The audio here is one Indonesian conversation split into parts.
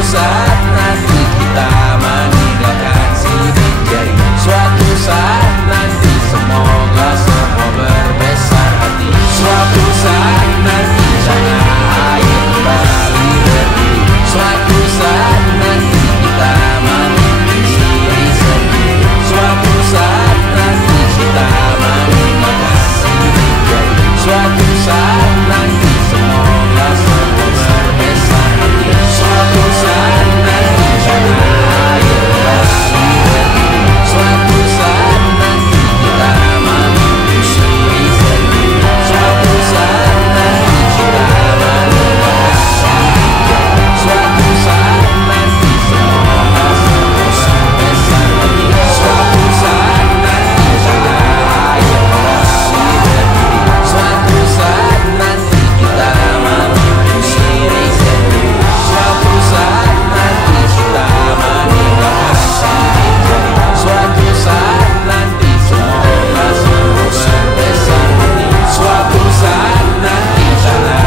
saat nanti kita meninggalkan sidik jari. Suatu saat nanti semoga semua berbesar hati. Suatu saat nanti tanah air kembali berdiri. Suatu saat nanti kita memiliki diri sendiri. Suatu saat nanti kita meninggalkan sidik jari. Suatu saat nanti semoga semua berbesar hati. Suatu saat nanti tanah air kembali berdiri. Suatu saat nanti kita memiliki diri sendiri. Suatu saat nanti kita meninggalkan sidik jari. Suatu saat nanti semoga semua berbesar hati. Suatu saat nanti tanah air kembali berdiri. Suatu saat nanti kita memiliki diri sendiri. Suatu saat nanti kita meninggalkan sidik jari. Suatu saat nanti semoga semua berbesar hati. Suatu saat nanti tanah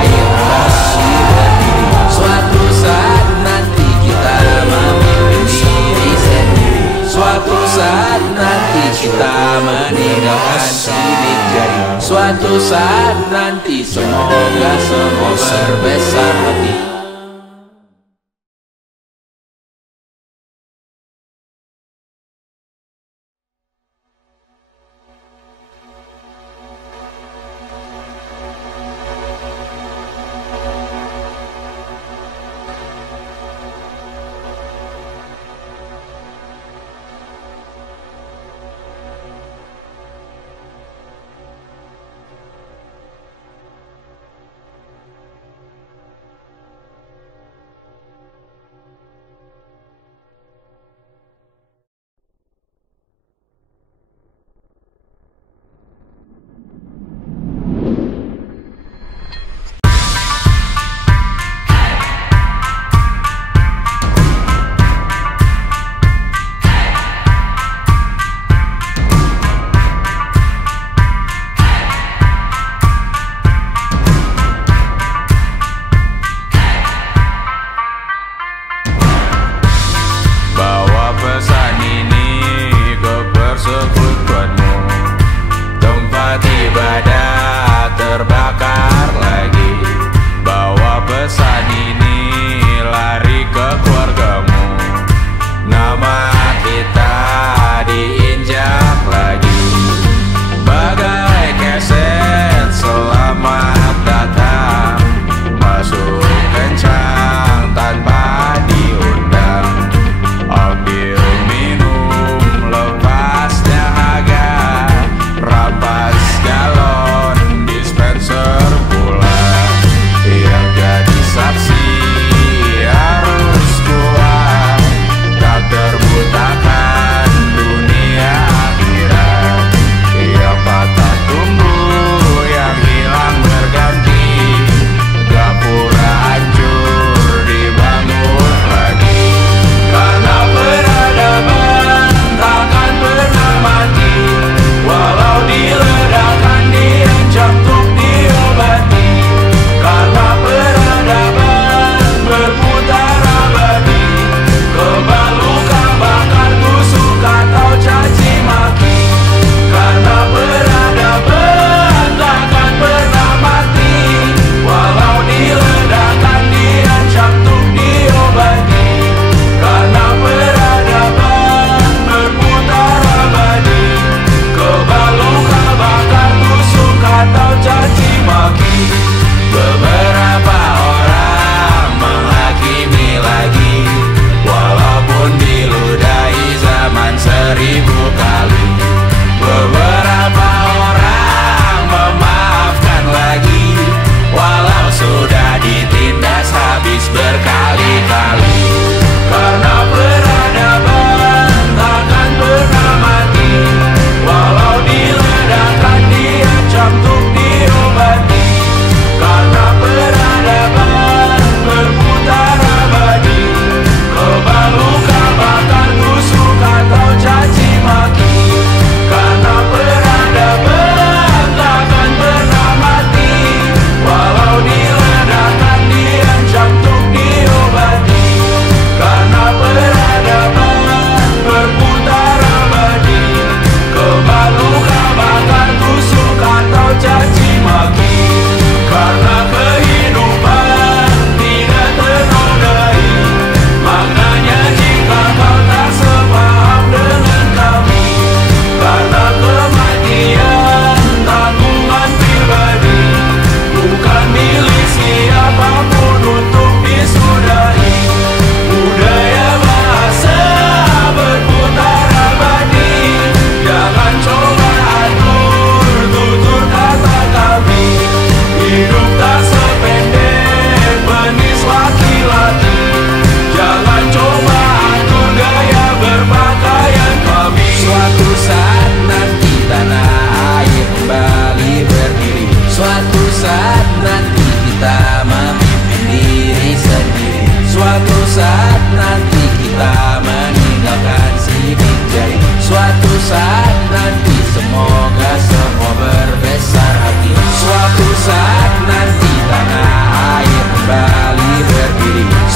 air kembali berdiri. Suatu saat nanti kita memiliki diri sendiri. Suatu saat nanti kita meninggalkan sidik jari. Suatu saat nanti semoga semua berbesar hati.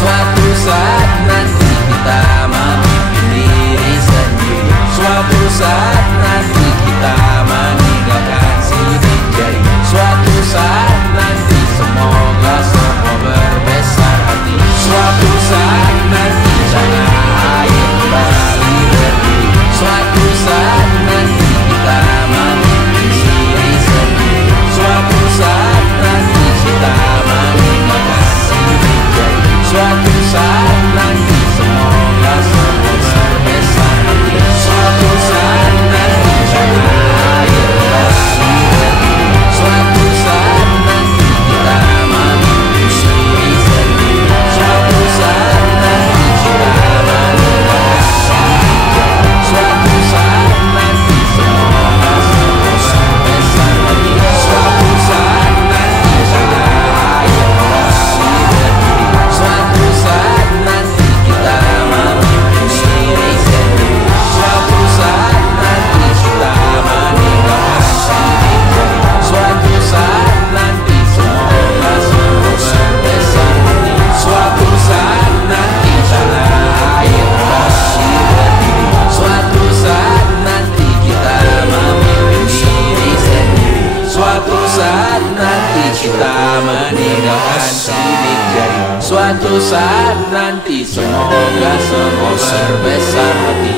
Suatu saat nanti kita memimpin diri sendiri. Suatu saat nanti kita meninggalkan sidik jari. Suatu saat nanti semoga semua berbesar hati. Suatu saat nanti tanah air kembali berdiri. Suatu saat nanti kita memimpin diri sendiri. Suatu saat nanti kita meninggalkan sidik jari. Suatu saat nanti semoga semua berbesar hati. Suatu saat nanti tanah air kembali berdiri. Suatu saat nanti kita memimpin diri sendiri. Suatu saat nanti kita meninggalkan sidik jari. Suatu saat nanti semoga semua berbesar hati. Suatu saat nanti tanah air kembali berdiri. Suatu saat nanti kita memimpin diri sendiri. Suatu saat nanti kita meninggalkan sidik jari. Suatu saat nanti semoga semua berbesar hati. Suatu saat nanti tanah air kembali berdiri. Suatu saat nanti kita memimpin diri sendiri. Suatu saat nanti kita meninggalkan sidik jari. Suatu saat nanti semoga semua berbesar hati.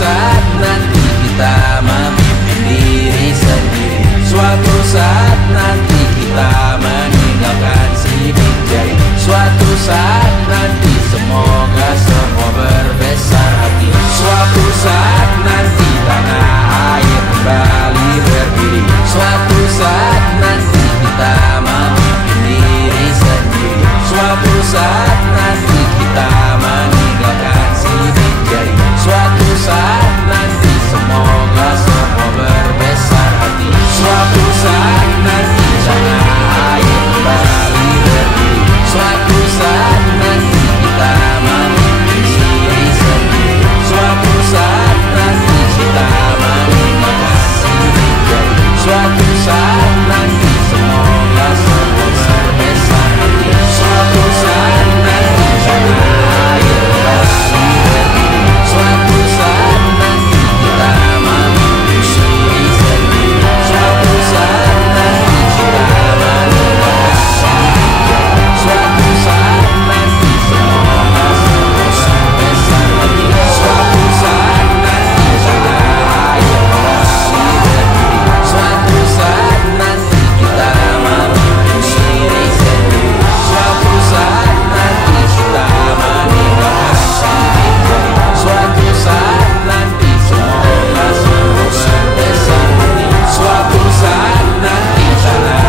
saat nanti kita memimpin diri sendiri. Suatu saat nanti kita meninggalkan sidik jari. Suatu saat nanti semoga semua berbesar hati. Suatu saat nanti tanah air kembali berdiri. Suatu saat nanti kita memimpin diri sendiri. Suatu saat nanti kita meninggalkan sidik jari. Suatu saat nanti semoga semua berbesar hati. Suatu saat nanti tanah air kembali berdiri. Suatu saat nanti kita memimpin diri sendiri. Suatu saat nanti kita meninggalkan sidik jari. Suatu saat nanti semoga semua berbesar hati. Suatu saat nanti tanah air kembali berdiri. Suatu saat nanti kita memimpin diri sendiri. Suatu saat nanti kita meninggalkan sidik jari. Suatu saat nanti semoga semua berbesar hati. Suatu saat nanti tanah air kembali berdiri. Suatu saat nanti kita memimpin diri sendiri. Suatu saat nanti kita meninggalkan sidik jari. Suatu saat nanti semoga semua berbesar hati. Suatu saat nanti tanah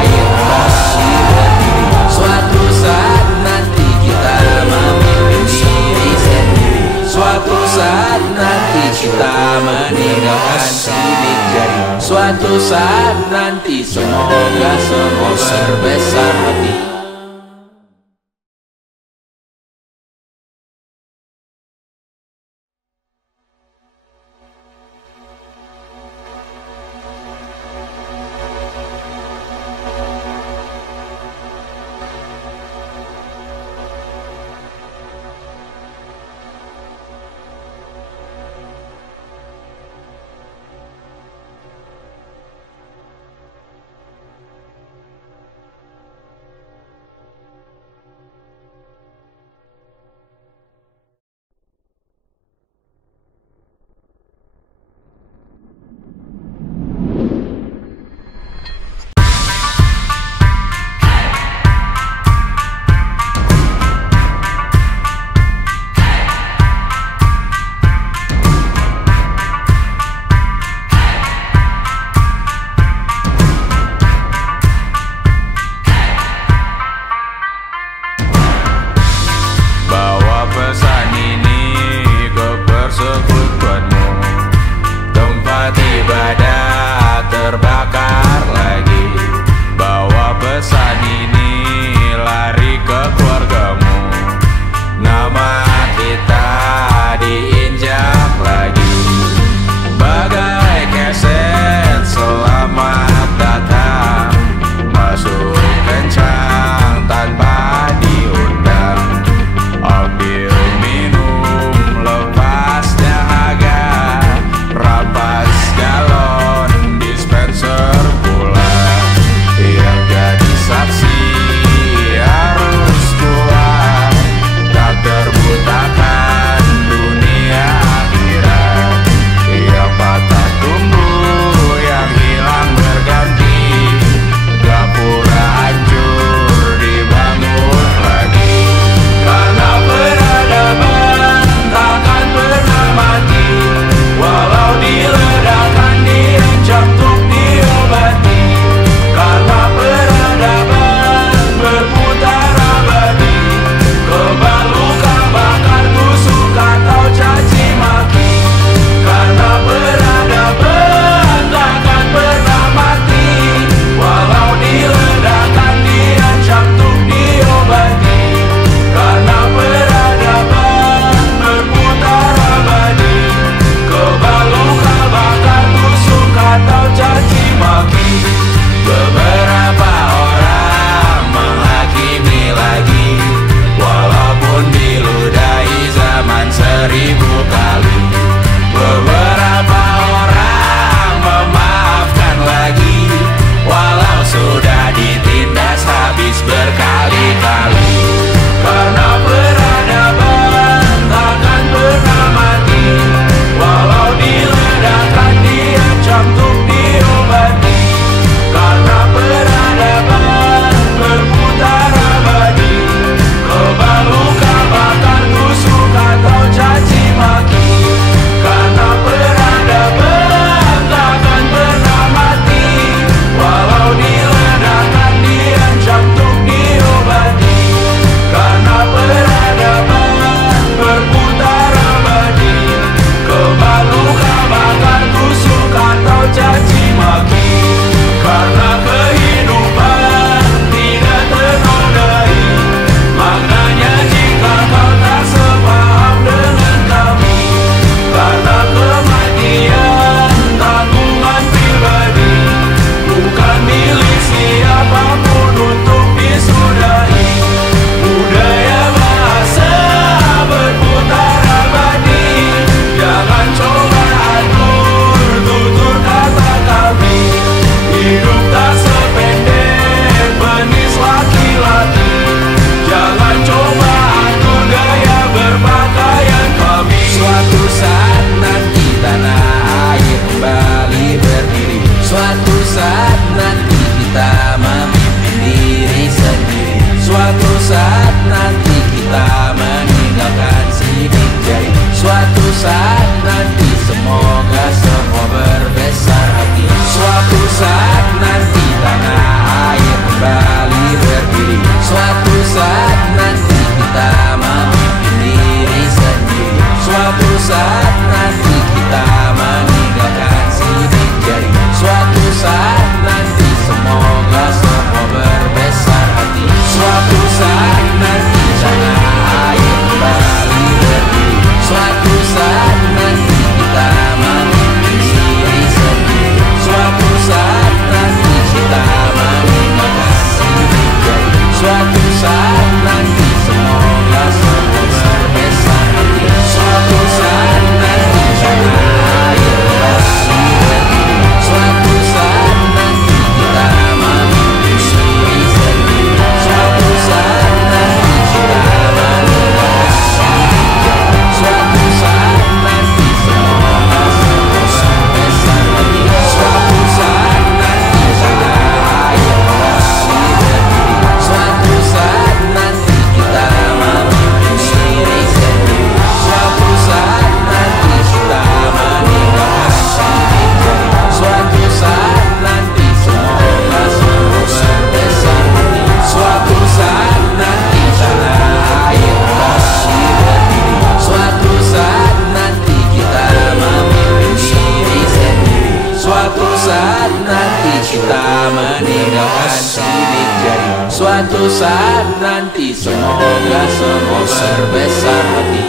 air kembali berdiri. Suatu saat nanti kita memimpin diri sendiri. Suatu saat nanti kita meninggalkan sidik jari. Suatu saat nanti semoga semua berbesar hati. saat nanti semoga semua berbesar hati. Suatu saat nanti tanah air kembali berdiri. Suatu saat nanti kita memimpin diri sendiri. Suatu saat nanti kita meninggalkan sidik jari. Suatu saat nanti semoga semua berbesar hati. Suatu saat nanti tanah air kembali berdiri. Suatu saat nanti kita memimpin diri sendiri. Suatu saat nanti kita meninggalkan sidik jari. Suatu saat nanti semoga semua berbesar hati. Suatu saat nanti tanah air kembali berdiri. Suatu saat nanti kita memimpin diri sendiri. Suatu saat nanti kita meninggalkan sidik jari. Suatu saat nanti semoga semua berbesar hati. Suatu saat nanti tanah air kembali berdiri. Suatu saat nanti kita memimpin diri sendiri. Suatu saat nanti kita meninggalkan sidik jari. Suatu saat nanti semoga semua berbesar hati. Suatu saat nanti tanah air kembali berdiri. Suatu saat nanti kita memimpin diri sendiri. Suatu saat nanti kita meninggalkan sidik jari. Suatu saat nanti semoga semua berbesar hati.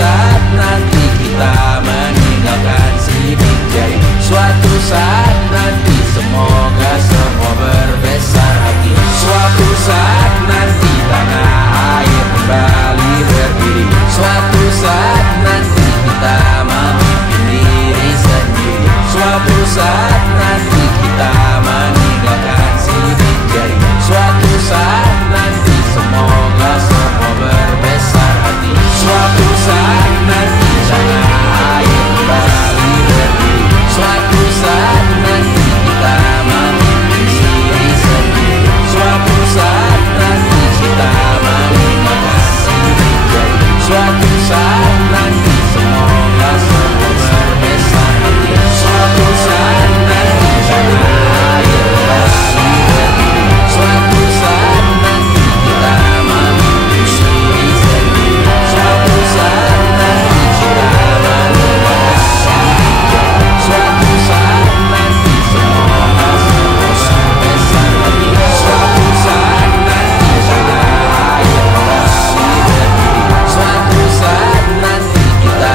saat nanti kita meninggalkan sidik jari. Suatu saat nanti semoga semua berbesar hati. Suatu saat nanti tanah air kembali berdiri. Suatu saat nanti kita memimpin diri sendiri. Suatu saat nanti kita meninggalkan sidik jari. Suatu saat nanti semoga semua berbesar hati. Suatu saat nanti tanah air kembali berdiri. Suatu saat nanti kita memimpin diri sendiri. Suatu saat nanti kita meninggalkan sidik jari. Suatu saat nanti semoga semua berbesar hati. Suatu saat nanti tanah air kembali berdiri. Suatu saat nanti kita memimpin diri sendiri. Suatu saat nanti kita meninggalkan sidik jari. Suatu saat nanti semoga semua berbesar hati. Suatu saat nanti tanah air kembali berdiri. Suatu saat nanti kita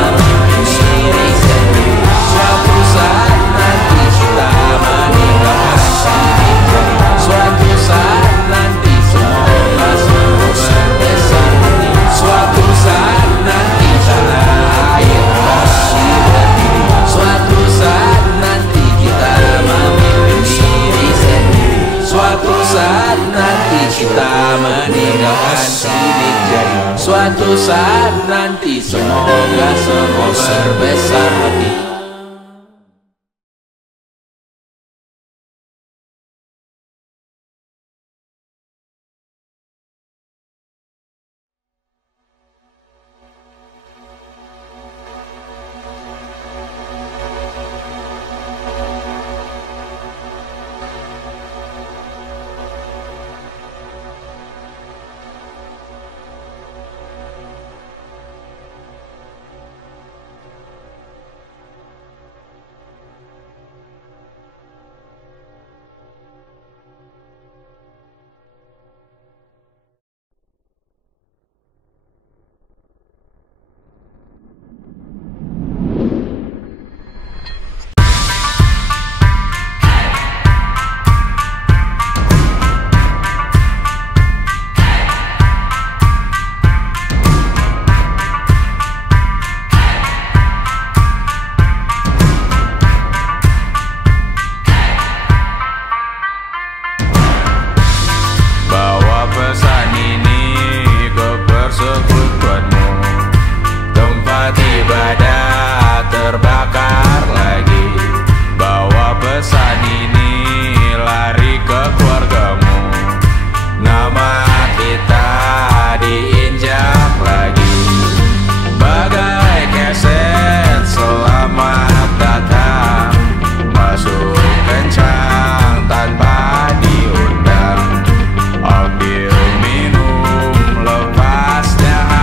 memimpin diri sendiri. Suatu saat nanti kita meninggalkan sidik jari. Suatu saat nanti semoga semua berbesar hati. Suatu saat nanti tanah air kembali berdiri. Suatu saat nanti kita memimpin diri sendiri. Suatu saat nanti kita meninggalkan sidik jari. Suatu saat nanti semoga semua berbesar hati. Bawa pesan ini ke persekutuanmu. Tempat ibadah terbakar lagi. Bawa pesan ini lari ke keluargamu. Nama kita diinjak lagi. Bagai keset selamat datang. Masuk kencang tanpa diundang. Ambil minum lepas dahaga.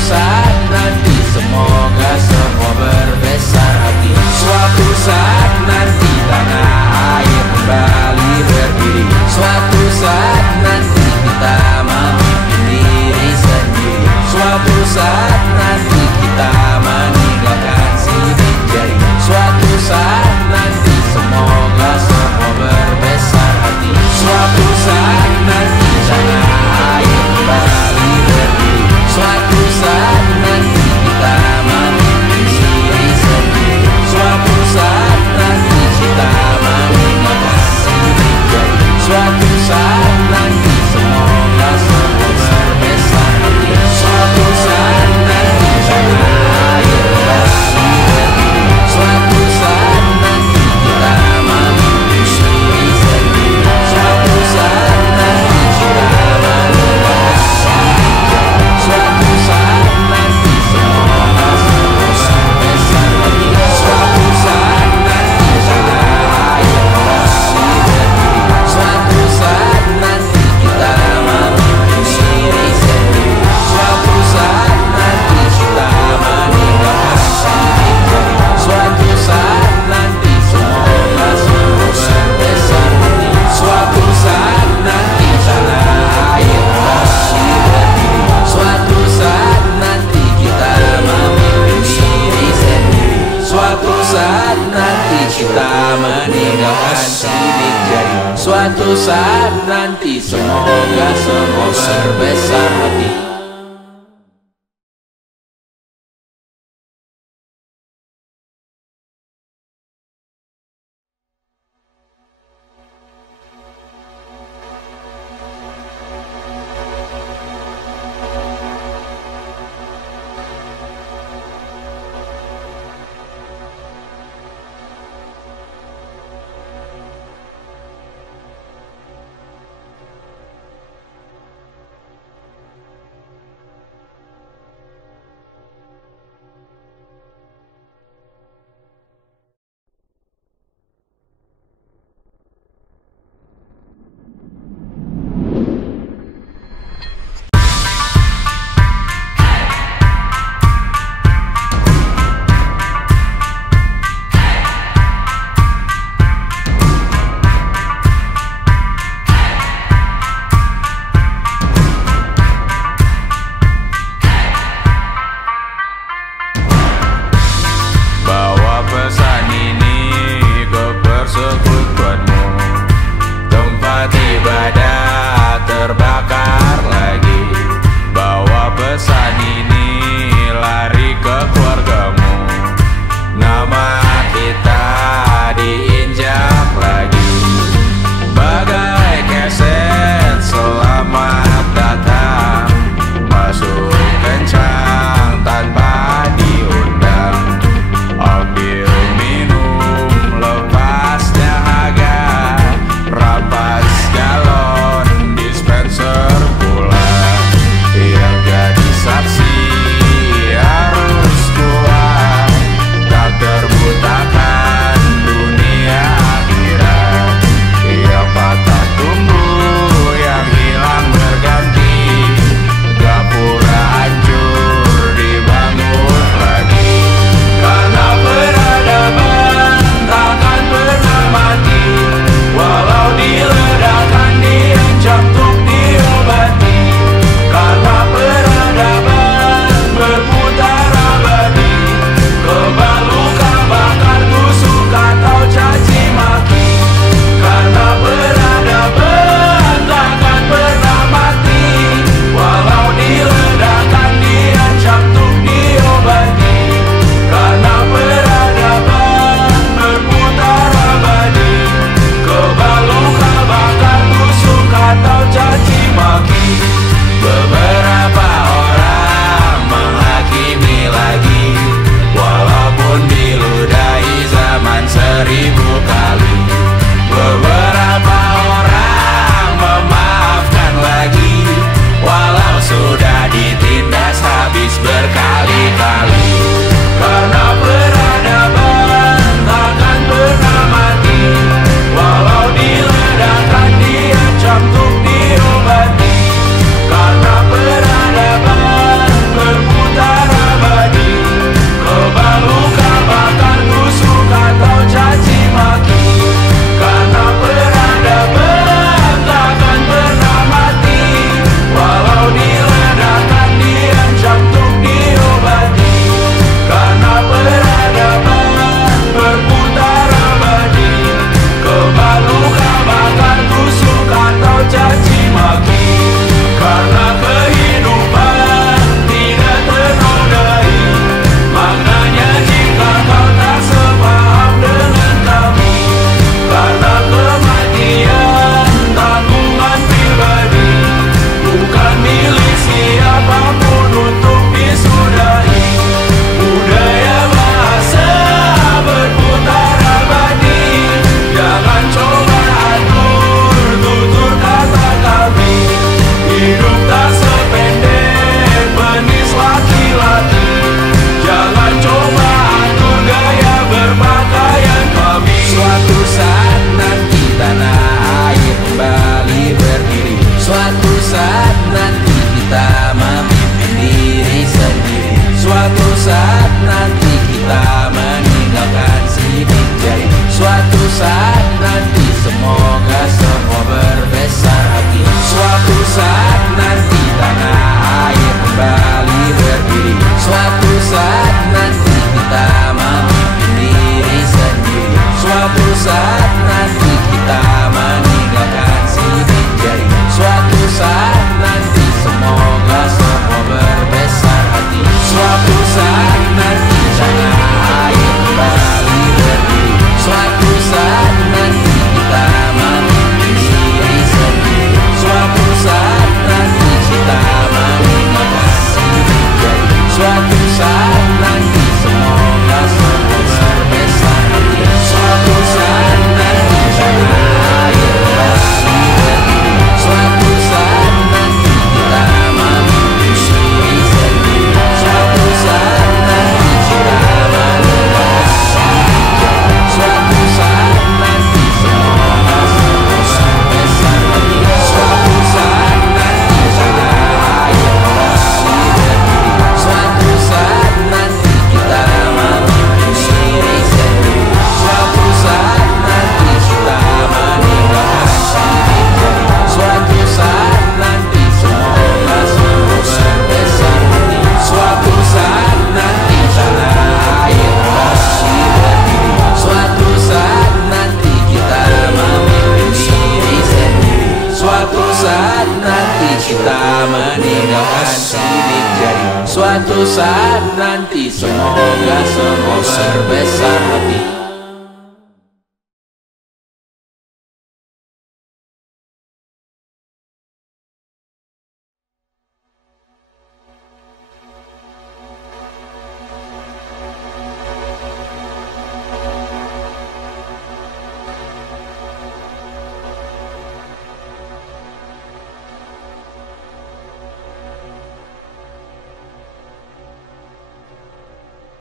saat nanti semoga semua berbesar hati. Suatu saat nanti tanah air kembali berdiri. Suatu saat nanti kita memimpin diri sendiri. Suatu saat nanti kita meninggalkan sidik jari. Suatu saat nanti semoga semua berbesar hati. Suatu saat nanti tanah air kembali berdiri. Suatu saat nanti kita memimpin diri sendiri. Suatu saat nanti kita meninggalkan sidik jari. Suatu saat nanti semoga semua berbesar hati. Suatu saat nanti tanah air kembali berdiri. Suatu saat nanti kita memimpin diri sendiri. Suatu saat nanti kita meninggalkan sidik jari. Suatu saat nanti semoga semua berbesar hati. Suatu saat nanti tanah air kembali berdiri. Suatu saat nanti kita memimpin diri sendiri. Suatu saat nanti kita meninggalkan sidik jari. Suatu saat nanti semoga semua berbesar hati. Suatu saat nanti tanah air kembali berdiri. Suatu saat nanti kita memimpin diri sendiri. Suatu saat nanti kita meninggalkan sidik jari. Suatu saat nanti semoga semua berbesar hati. saat nanti semoga semua berbesar hati. Suatu saat nanti tanah air kembali berdiri. Suatu saat nanti kita memiliki diri sendiri. Suatu saat nanti kita meninggalkan sidik jari. Suatu saat nanti semoga semua berbesar hati. Suatu saat nanti tanah air kembali berdiri. Suatu saat nanti kita memiliki diri sendiri. Suatu saat nanti kita meninggalkan sidik jari. Suatu saat nanti semoga semua berbesar hati. Suatu saat nanti tanah air kembali berdiri. Suatu saat nanti kita memiliki diri sendiri. Suatu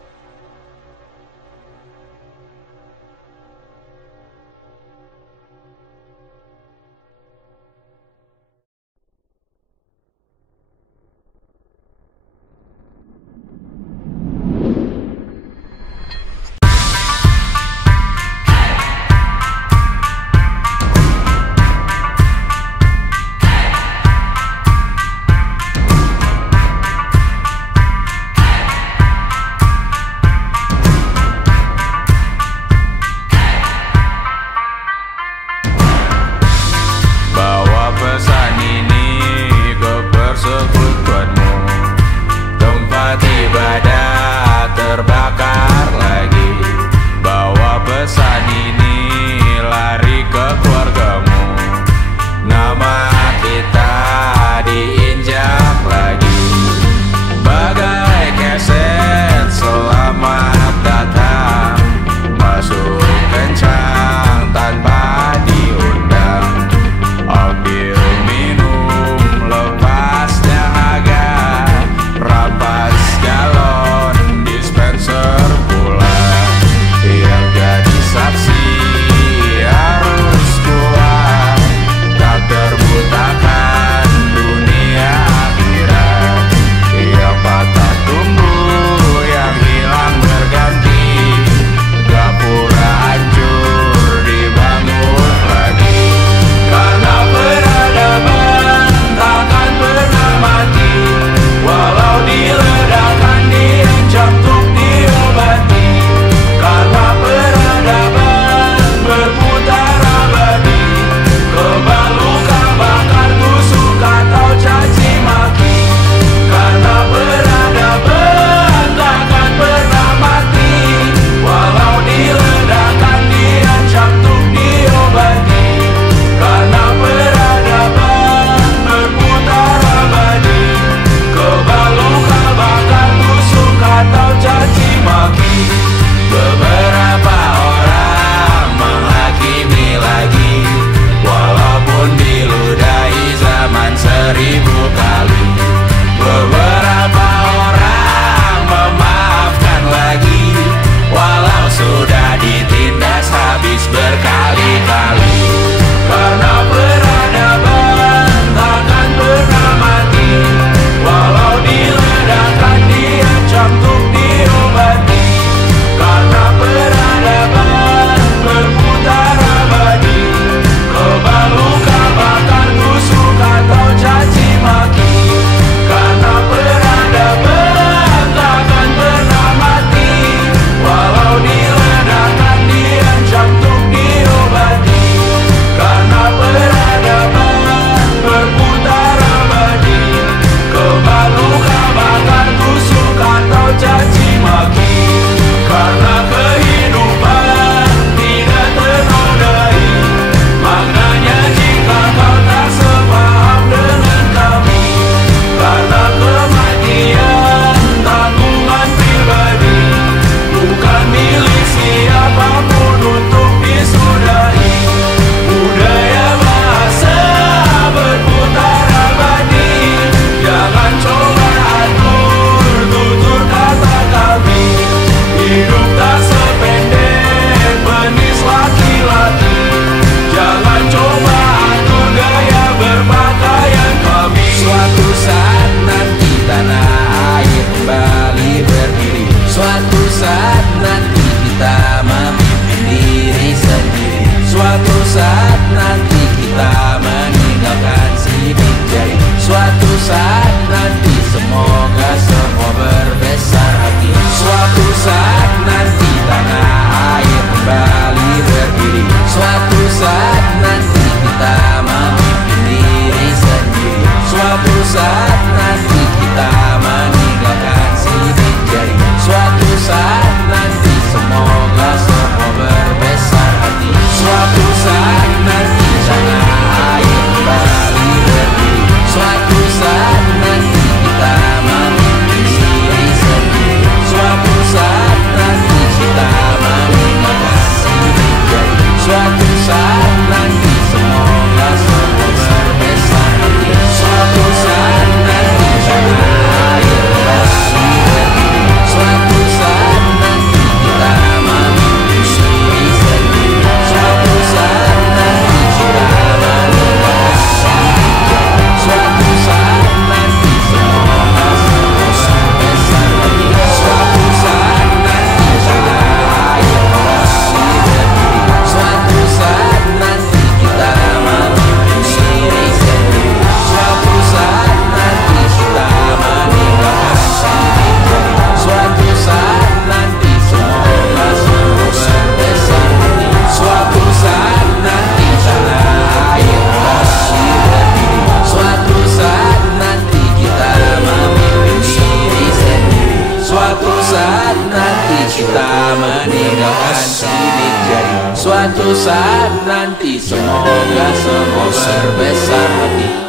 saat nanti kita meninggalkan sidik jari. Suatu saat nanti semoga semua berbesar hati. Pesan ini ke persekutuanmu, tempat ibadah terbakar lagi. Bawa pesan ini lari ke keluargamu, nama kita diinjak lagi. Bagai keset selamat datang, masuk kencang tanpa diundang. Ambil minum lepas dahaga, rampas galon dispenser akan sidik jari. Suatu saat nanti semoga semua berbesar hati.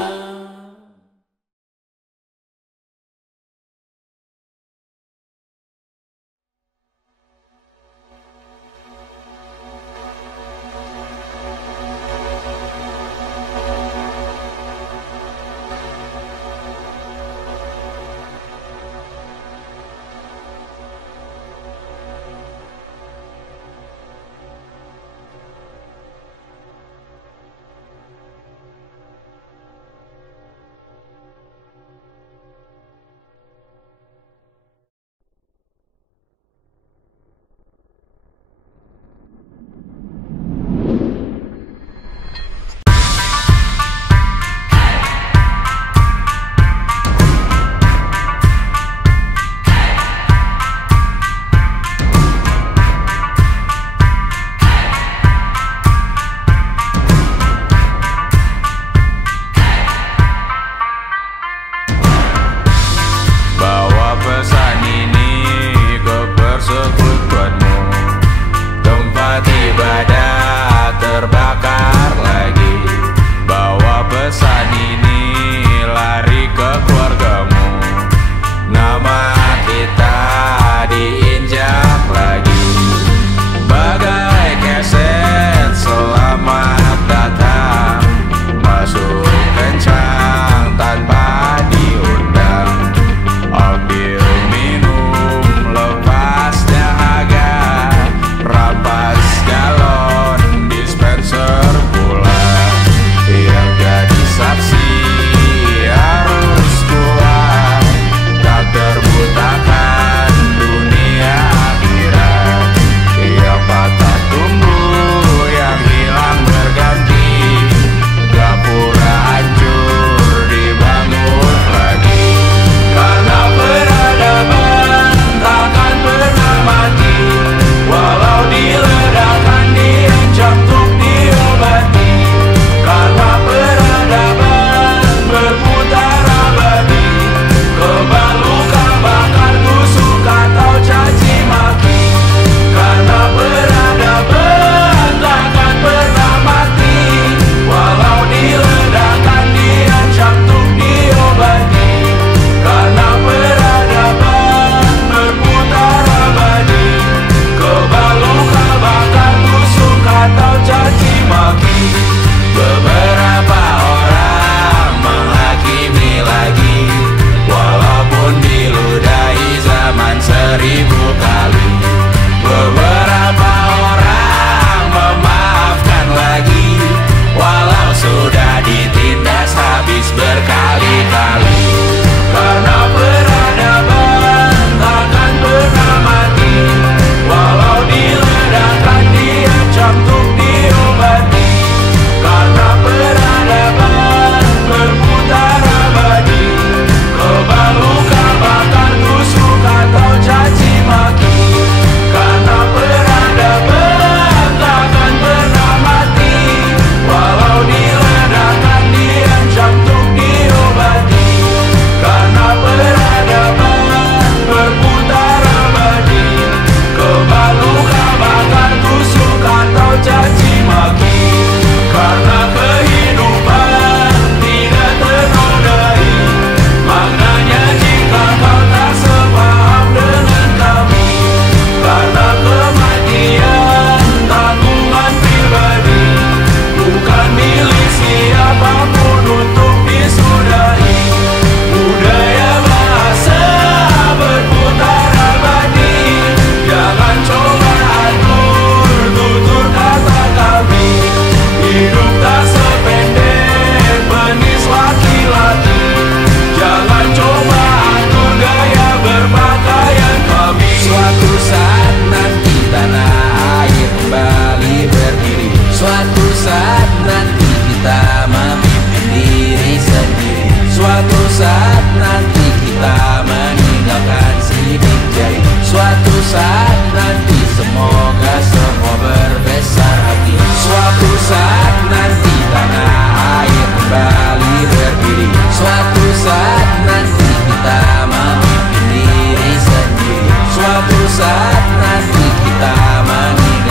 saat nanti kita menikah.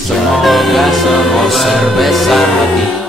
semoga semua berbesar hati.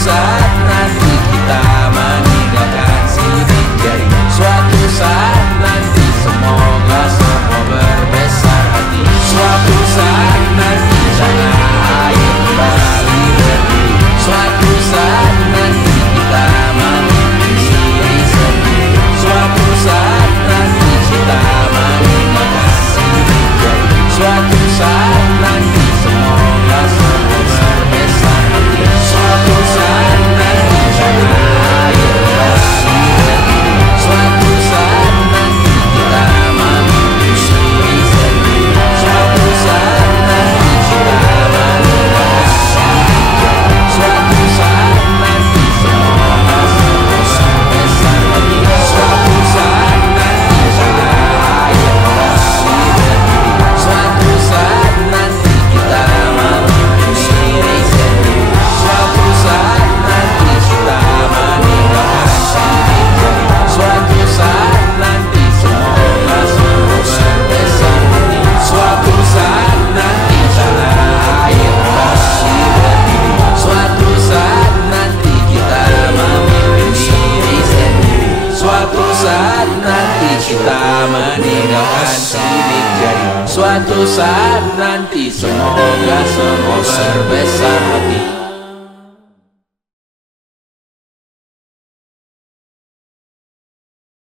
Saat nanti kita meninggalkan sini. kita meninggalkan sinik jari. Suatu saat nanti semoga semua berbesar